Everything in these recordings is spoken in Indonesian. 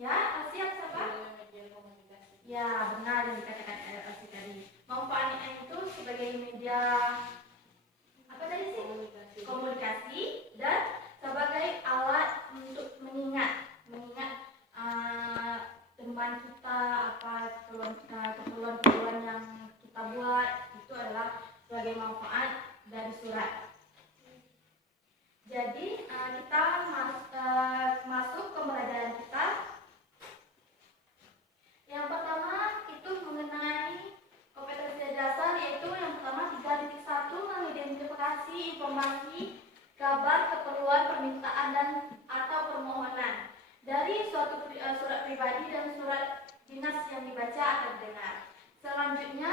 Ya, siap siapa? Media komunikasi. Ya, benar yang dikatakan Elsie tadi. Manfaatnya itu sebagai media apa tadi sih? Komunikasi dan sebagai alat untuk mengingat teman kita, apa keperluan yang kita buat itu adalah sebagai manfaat dari surat. Jadi kita masuk ke pembelajaran kita. Yang pertama itu mengenai kompetensi dasar, yaitu yang pertama 3.1 mengidentifikasi informasi kabar keperluan permintaan dan atau permohonan dari suatu surat pribadi dan surat dinas yang dibaca atau didengar. Selanjutnya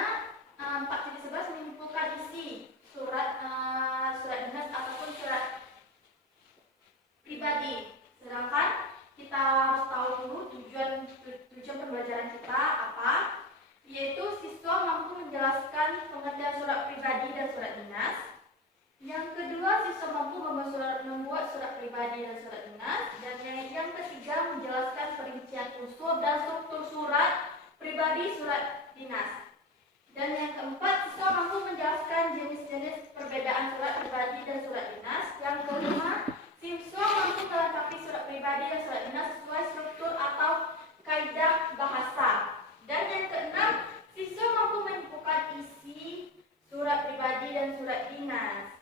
4.11 menyimpulkan isi surat dinas ataupun surat pribadi. Sedangkan kita harus tahu dulu tujuan pembelajaran kita apa, yaitu siswa mampu menjelaskan pengertian surat pribadi dan surat dinas. Yang kedua, siswa mampu membuat surat pribadi dan surat dinas. Dan yang ketiga, menjelaskan perincian unsur dan struktur surat pribadi surat dinas. Dan yang keempat, siswa mampu menjelaskan jenis-jenis perbedaan surat pribadi dan surat dinas. Yang kelima, siswa mampu melengkapi surat pribadi dan surat dinas sesuai struktur atau kaidah bahasa. Dan yang keenam, siswa mampu menyimpulkan isi surat pribadi dan surat dinas.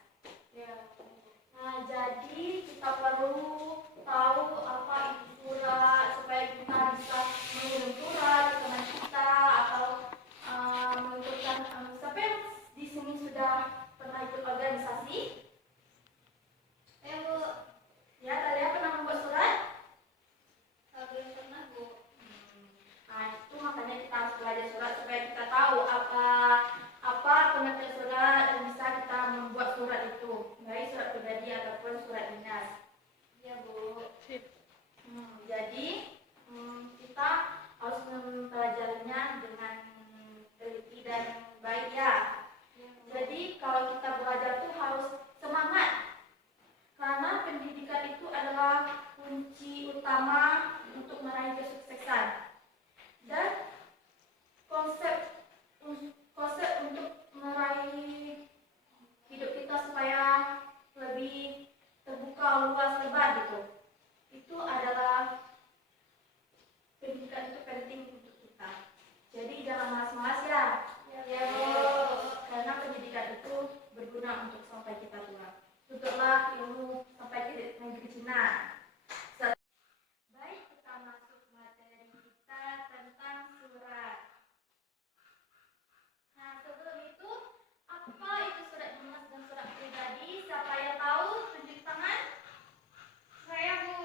Nah, jadi kita perlu tahu apa itu surat supaya kita bisa mengirim surat ke teman kita atau mengumpulkan. Siapa yang di sini sudah pernah ikut organisasi? Bu. Ya, kalian pernah membuat surat? Belum pernah, Bu. Nah, itu makanya kita harus belajar surat supaya kita tahu apa pengertian surat dan bisa kita membuat surat itu, baik surat pribadi ataupun surat dinas. Ya, Bu. Jadi kita harus mempelajarinya dengan teliti dan baik ya. Jadi kalau kita belajar itu harus semangat, karena pendidikan itu adalah kunci utama untuk meraih kesuksesan. Dan konsep untuk meraih hidup kita supaya lebih terbuka, luas, lebar gitu, itu adalah pendidikan itu penting untuk kita. Jadi jangan malas-malas ya. Ya, Bu. Karena pendidikan itu berguna untuk sampai kita tua. Tutuplah ilmu sampai ke negeri Cina. Baik, kita masuk materi kita tentang surat. Nah, sebelum itu, apa itu surat dinas dan surat pribadi? Siapa yang tahu? Tunjuk tangan. Saya, Bu.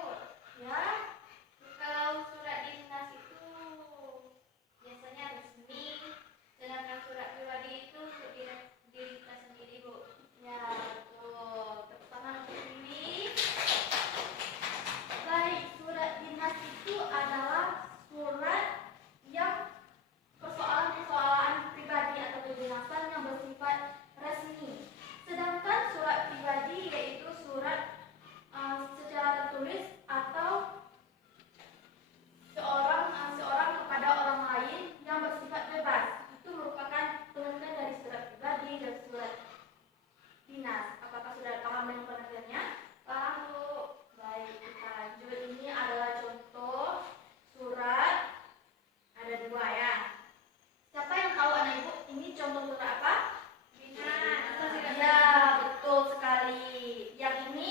Ya. Kalau surat dinas itu biasanya resmi, sedangkan surat pribadi itu untuk diri kita sendiri, Bu. Ya, betul. Tepuk tangan untuk ini. Baik, surat dinas itu adalah surat yang persoalan-persoalan pribadi atau kedinasan yang bersifat resmi. Sedangkan surat pribadi yaitu surat secara tertulis atau seorang kepada orang lain yang bersifat bebas. Itu merupakan pengertian dari surat pribadi dan surat dinas. Apakah sudah paham dengan pengertiannya? Paham, Bu. Baik, kita lanjut. Ini adalah contoh surat. Ada dua ya. Siapa yang tahu anak ibu ini contoh surat apa? Dinas. Ya, betul sekali. Yang ini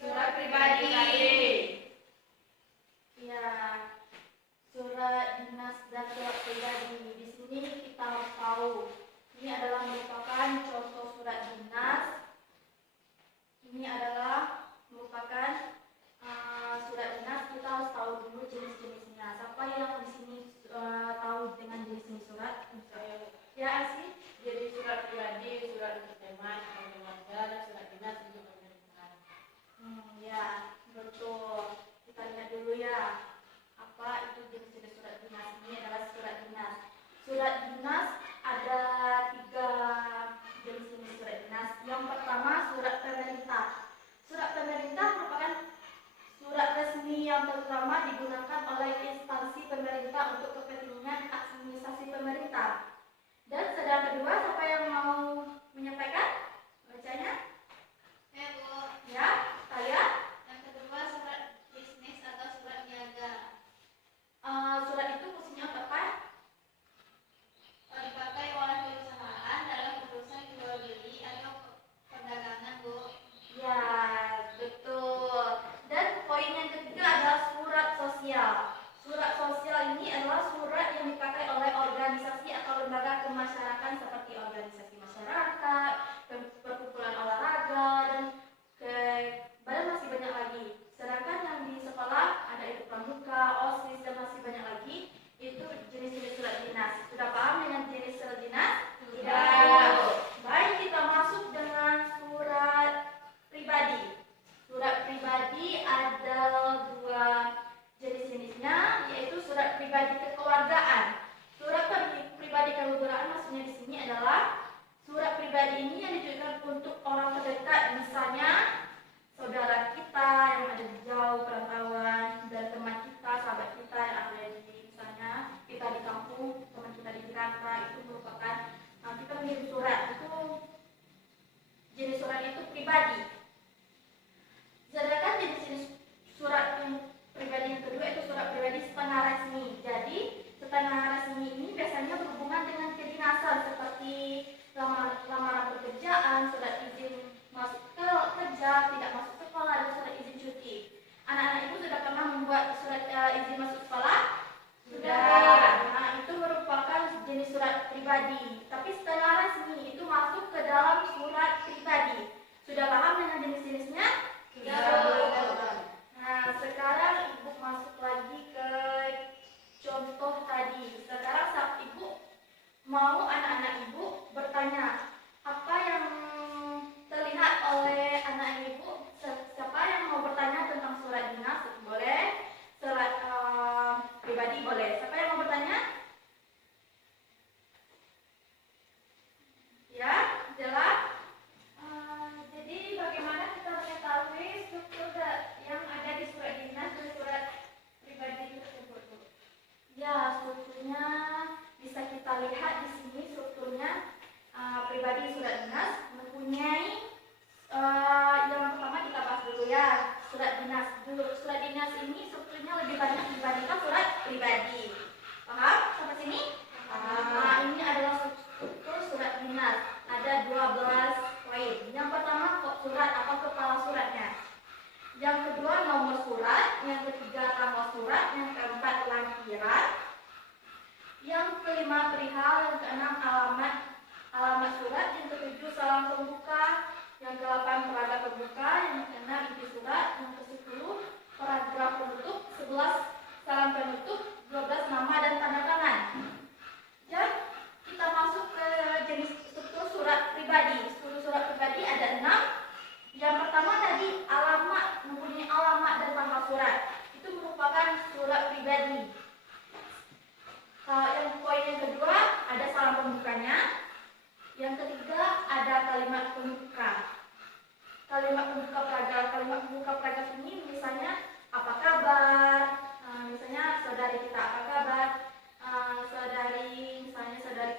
surat pribadi. Ya, surat dinas dan surat pribadi. Di sini kita harus tahu. Ini adalah merupakan contoh surat dinas. Ini adalah merupakan surat dinas. Kita harus tahu dulu jenis-jenisnya. Siapa yang di sini tahu dengan jenis-jenis surat? Ya, Asih. Jadi surat pribadi, surat untuk teman atau keluarga, dan surat dinas untuk pemerintahan. Ya, betul. Kita lihat dulu ya. Apa itu jenis-jenis surat dinas? Ini adalah surat dinas. Surat dinas ada 3 jenis surat dinas. Yang pertama, surat pemerintah. Surat pemerintah merupakan surat resmi yang terutama pertama digunakan oleh instansi pemerintah untuk kepentingan administrasi pemerintah. Dan sedang kedua, siapa yang mau menyampaikan bacanya? Bu. Ya, saya. Yang kedua surat bisnis atau surat niaga. Surat itu fungsinya untuk apa? Dipakai oleh perusahaan dalam urusan jual beli atau perdagangan, Bu. Ya, betul. Dan poin yang ketiga adalah surat sosial. Surat sosial ini adalah surat yang dipakai oleh organisasi atau lembaga kemasyarakatan seperti organisasi masyarakat, perkumpulan olahraga, dan masih banyak lagi. Sedangkan yang di sekolah ada itu pramuka, OSIS, dan masih banyak lagi. Itu jenis-jenis surat dinas. Sudah paham dengan jenis surat dinas? Sudah. Baik, kita masuk dengan surat pribadi. Surat pribadi ada dua jenis-jenisnya, yaitu surat pribadi kekeluargaan. Surat pribadi kekeluargaan maksudnya di sini adalah surat pribadi ini yang ditujukan untuk orang terdekat, misalnya saudara kita yang ada di jauh perantauan, dan teman kita, sahabat kita yang ada di misalnya kita di kampung, teman kita di Jakarta, itu merupakan kita mengirim surat. Itu jenis surat itu pribadi. Sedangkan jenis surat yang pribadi yang kedua itu surat pribadi setengah resmi. Jadi setengah resmi ini biasanya berhubungan dengan kedinasan seperti lamaran pekerjaan, surat izin masuk kerja, tidak masuk sekolah, dan surat izin cuti. Anak-anak ibu sudah pernah membuat surat izin masuk sekolah? Sudah. Nah, itu merupakan jenis surat pribadi. Tapi setengah resmi itu masuk ke dalam surat pribadi. Sudah paham dengan jenis-jenisnya? Sudah. Nah, sekarang ibu masuk lagi ke contoh tadi. Sekarang saat ibu mau anak-anak ibu bertanya, apa yang terlihat oleh anak ibu? Siapa yang mau bertanya tentang surat dinas? Boleh. Surat pribadi boleh. Siapa yang mau bertanya? Ya, jelas. Jadi bagaimana kita mengetahui struktur yang ada di surat dinas dan surat pribadi tersebut? Ya, strukturnya bisa kita lihat di sini. Strukturnya pribadi surat dinas mempunyai yang pertama kita bahas dulu ya, surat dinas dulu. Surat dinas ini strukturnya lebih banyak dibandingkan surat pribadi. Paham sampai sini? Nah, ini adalah struktur surat dinas. Ada 12 poin. Yang pertama surat atau kepala suratnya. Yang kedua nomor surat. Yang ketiga tanggal surat. Yang keempat lampiran. Yang kelima perihal. Yang keenam alamat surat. Yang ketujuh salam pembuka. Yang ke-8 paragraf pembuka. Yang ke-6 inti surat. Yang ke-10 paragraf penutup. 11 salam penutup. 12 nama dan tanda tangan. Dan kita masuk ke jenis struktur surat pribadi. Struktur surat pribadi ada 6. Yang pertama tadi alamat, mempunyai alamat dan tanggal surat. Itu merupakan surat pribadi. Yang poin yang kedua ada salam pembukanya. Yang ketiga ada kalimat pembuka. Kalimat pembuka paragraf. Kalimat pembuka paragraf ini misalnya apa kabar? Misalnya saudari kita apa kabar? Saudari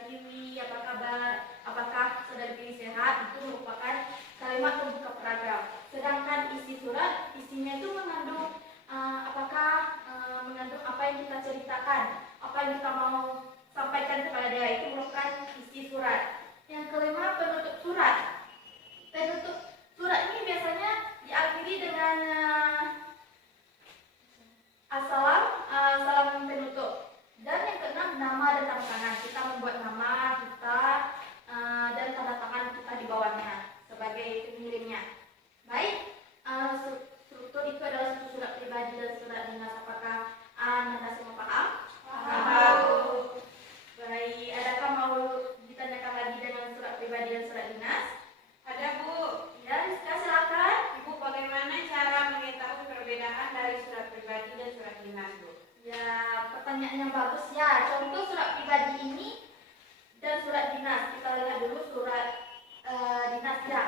Kiwi apa kabar? Apakah saudari Kiwi sehat? Itu merupakan kalimat pembuka paragraf. Sedangkan isi surat, isinya itu mengandung mengandung apa yang kita ceritakan, apa yang kita mau sampaikan kepada dia. Itu merupakan isi surat. Yang kelima penutup surat. Penutup surat ini biasanya diakhiri dengan salam penutup. Dan yang keenam nama dan tanda tangan. Kita membuat nama kita dan tanda tangan kita di bawahnya sebagai pengirimnya. Baik, struktur itu adalah surat pribadi dan surat dinas. Apakah Anda semua paham? Paham. Baik, adakah mau ditanyakan lagi dengan surat pribadi dan surat dinas? Ada, Bu. Ya, Rizka silakan. Ibu, bagaimana cara mengetahui perbedaan dari surat pribadi dan surat dinas, Bu? Ya, pertanyaan yang bagus ya. Contoh surat pribadi ini dan surat dinas. Kita lihat dulu surat dinas ya.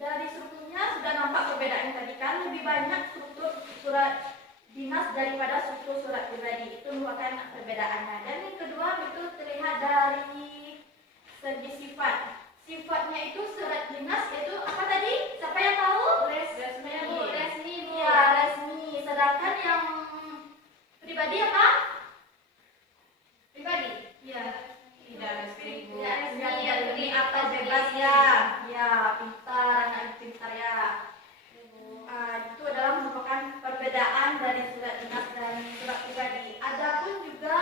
Dari strukturnya sudah nampak perbedaan tadi kan. Lebih banyak struktur surat dinas daripada surat pribadi. Itu merupakan perbedaannya. Dan yang kedua itu terlihat dari segi sifat. Sifatnya itu surat dinas itu apa tadi? Siapa yang tahu? Resmi, Bu. Ya, resmi. Sedangkan yang pribadi apa? Pribadi. Ya. Tidak resmi, Bu. Tidak resmi, Ya, yang jadi lebih apa komplit. bebas ya? Ya, pintar, anak pintar ya. Itu adalah merupakan perbedaan dari surat dinas dan surat pribadi. Adapun juga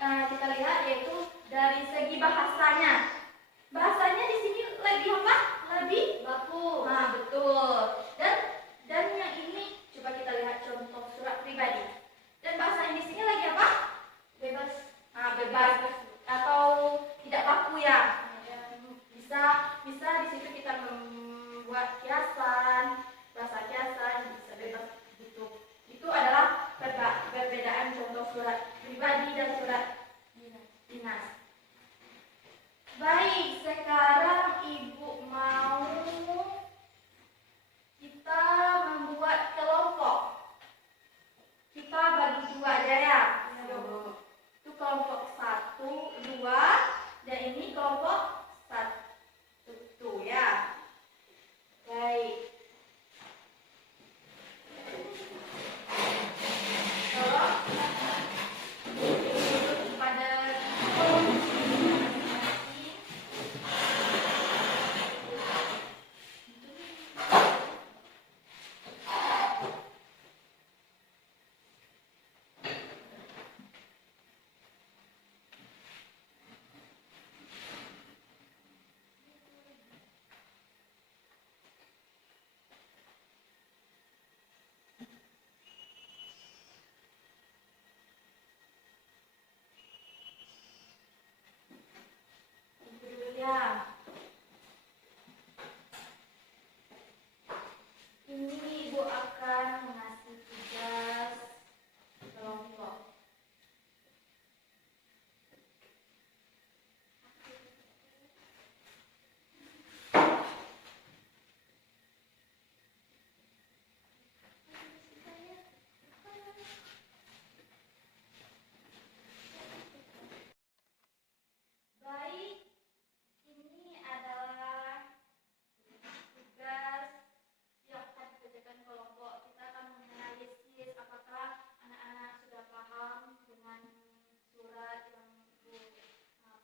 kita lihat yaitu dari segi bahasanya. Bahasanya di sini lebih apa? Lebih Baku. Nah, betul. Dan yang ini coba kita lihat contoh surat pribadi. Dan bahasanya di sini lagi apa? Bebas. Bebas atau tidak baku ya. Bisa di situ kita membuat kiasan, bahasa kiasan, bisa bebas gitu. Itu adalah perbedaan contoh surat pribadi dan surat dinas. Baik, sekarang Ibu mau kita membuat kelompok. Kita bagi dua aja ya. Itu kelompok 1, 2, dan ini kelompok 1 ya. Baik. Tolong pada ya. Ini Ibu akan mengasih tugas kelompok. Baik, ini adalah tugas yang akan dikerjakan kelompok. Kita akan menganalisis apakah anak-anak sudah paham dengan surat yang Ibu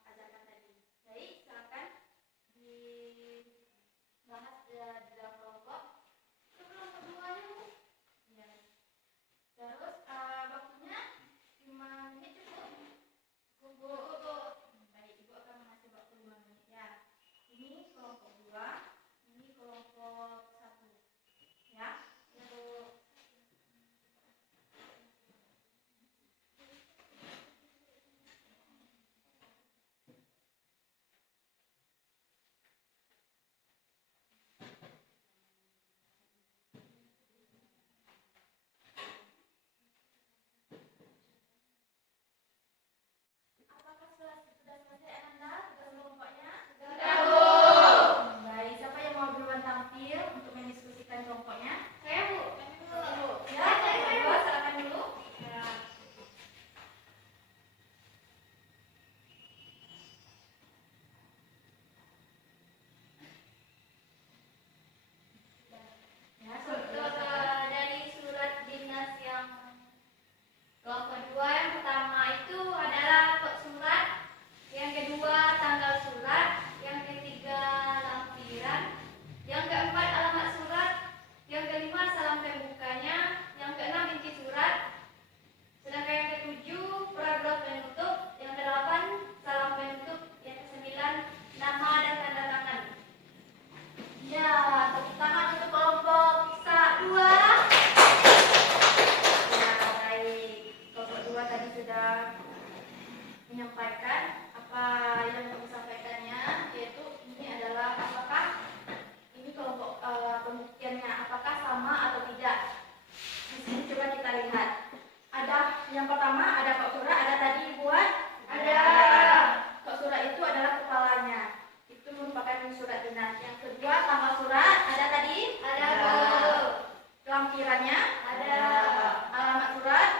ajarkan tadi. Baik, silakan dibahas di dalam kelompok. Itu kelompok 2-nya, Bu. Ya. Terus waktunya 5 menit cukup? Cukup, Bu. Baik, Ibu akan mengasih waktu 5 menit ya. Ini kelompok 2, ini kelompok 1. Ya, Bu. Apakah sudah selesai Ananda tugas kelompoknya? Sudah, Bu. Baik, siapa yang mau duluan tampil untuk mendiskusikan kelompoknya? Saya, Bu. Kami dulu. Ya, Bu, silakan dulu. Ya. Ya, Untuk dari surat dinas yang kelompok 2, yang pertama itu adalah kod surat, yang kedua tanggal surat, yang ketiga lampiran, yang keempat alamat surat, yang kelima salam pembukanya, yang keenam inti surat, sedangkan yang ketujuh paragraf penutup, yang kedelapan salam penutup, yang kesembilan nama dan tanda tangan. Ya, tepuk tangan untuk kelompok 2. Ya, baik. Kelompok 2 tadi sudah menyampaikan apa yang kami sampaikannya, yaitu ini adalah apakah ini kelompok pembuktiannya apakah sama atau tidak. Di sini coba kita lihat. Ada yang pertama ada kok surat, ada tadi buat Ada. kok surat itu adalah kepalanya. Itu merupakan surat dinas. Yang kedua tambah surat, ada tadi? Ada, Bu. Lampirannya? Ada. Alamat surat?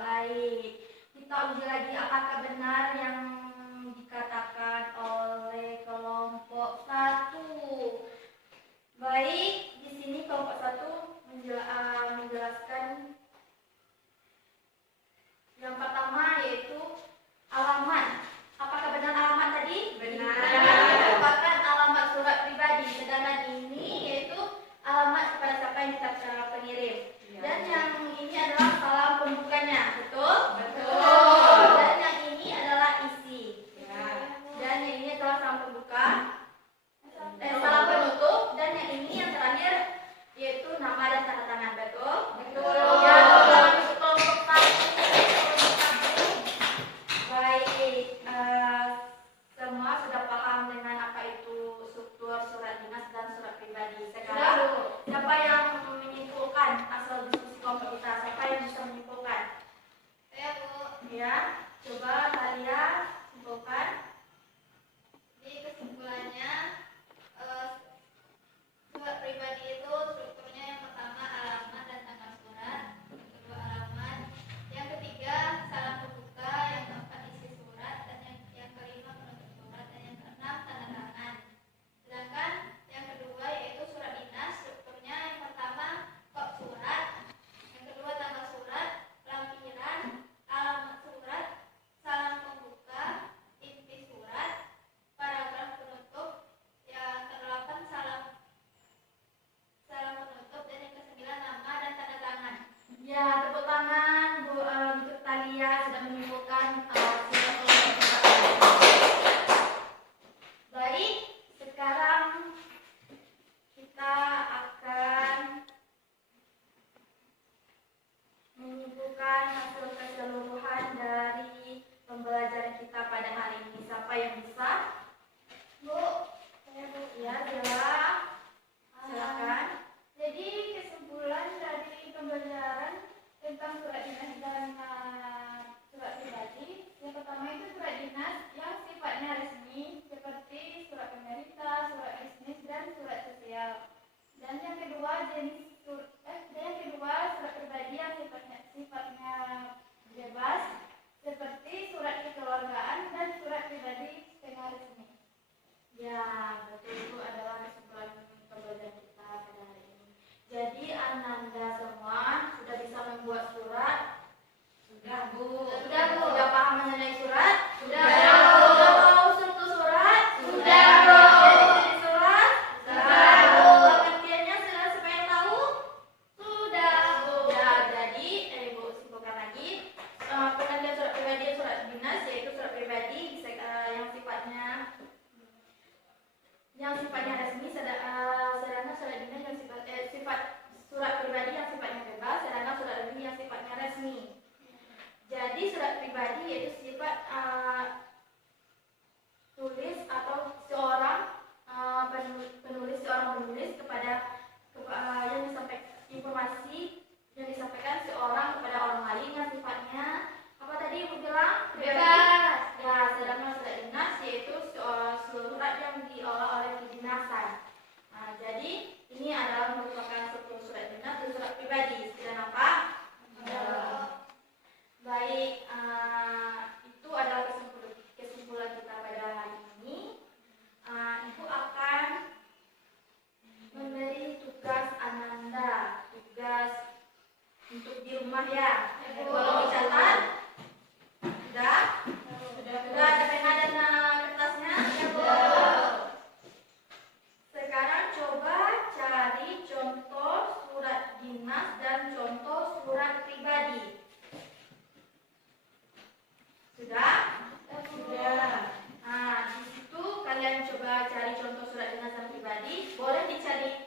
baik. Kita uji lagi apakah benar yang dikatakan oleh kelompok 1. Baik, di sini kelompok 1 menjelaskan yang pertama yaitu alamat. Apakah benar alamat tadi? Benar. Ini merupakan alamat surat pribadi, sedangkan ini yaitu alamat kepada siapa yang kita pengirim. Dan yang ini adalah salam pembukanya, betul? Betul. Dan yang ini adalah isi. Ya. Dan yang ini adalah salam pembuka. Salam penutup. Dan yang ini yang terakhir yaitu nama dan tanda tangan, betul? Betul. Ya, untuk kelompok 1. Baik, semua sudah paham dengan apa itu struktur surat dinas dan surat pribadi. Sekarang siapa yang menyimpulkan hasil diskusi kelompok kita? Siapa yang bisa menyimpulkan? Saya, Bu. Ya, coba Talia simpulkan. Jadi kesimpulannya, surat pribadi itu strukturnya yang pertama alamat dan tanggal surat, yang kedua alamat, yang ketiga salam pembuka, yang keempat isi surat, dan yang kelima penutup surat, dan yang keenam tanda tangan. Sedangkan yang kedua yaitu surat dinas, strukturnya yang pertama kop surat, yang kedua tanggal surat, lampiran, alamat surat, salam pembuka, inti surat, paragraf penutup, yang kedelapan salam penutup, dan yang kesembilan nama dan tanda tangan. Ya, tepuk tangan Bu untuk Talia sudah menyimpulkan surat kelompok kita. Baik, sekarang kita akan menyimpulkan hasil keseluruhan dari pembelajaran kita pada hari ini. Siapa yang bisa? Bu, saya Bu. Ya, Bella. Silakan. Jadi kesimpulan dari pembelajaran tentang surat dinas dan surat pribadi, yang pertama itu surat dinas yang sifatnya resmi seperti surat pemerintah, surat bisnis dan surat sosial. Dan yang kedua surat pribadi yang sifatnya bebas seperti surat kekeluargaan dan surat pribadi setengah resmi. Ya, betul, itu adalah kesimpulan pembelajaran kita pada hari ini. Jadi Ananda semua sudah bisa membuat surat? Sudah, Bu. Sudah, Bu. Sudah paham mengenai surat? Sudah. Sudah tahu struktur surat? Sudah, Bu. Jenis surat? Sudah, Bu. Pengertiannya sudah supaya tahu? Sudah, Bu. Ya, jadi Bu simpulkan lagi. Pengertian surat pribadi dan surat dinas yaitu surat pribadi yang sifatnya resmi, sedangkan surat dinas yang sifat surat pribadi yang sifatnya bebas, sedangkan surat resmi yang sifatnya resmi. Jadi surat pribadi yaitu sifat tulis atau seorang penulis kepada yang disampaikan informasi yang disampaikan seorang kepada orang lain yang sifatnya apa tadi Ibu bilang? Bebas. Ya, sedangkan surat dinas yaitu surat yang diolah oleh kedinasan. Nah, jadi ini adalah merupakan struktur surat dinas dan surat pribadi. Sudah nampak? Baik, itu adalah kesimpulan kita pada hari ini. Ibu akan memberi tugas Ananda, tugas untuk di rumah ya. Tolong dicatat. Sudah? Sudah ada pena dan kertasnya? Sekarang coba cari contoh surat dinas dan contoh surat pribadi. Sudah? Sudah. Nah, di situ kalian coba cari contoh surat dinas dan pribadi. Boleh dicari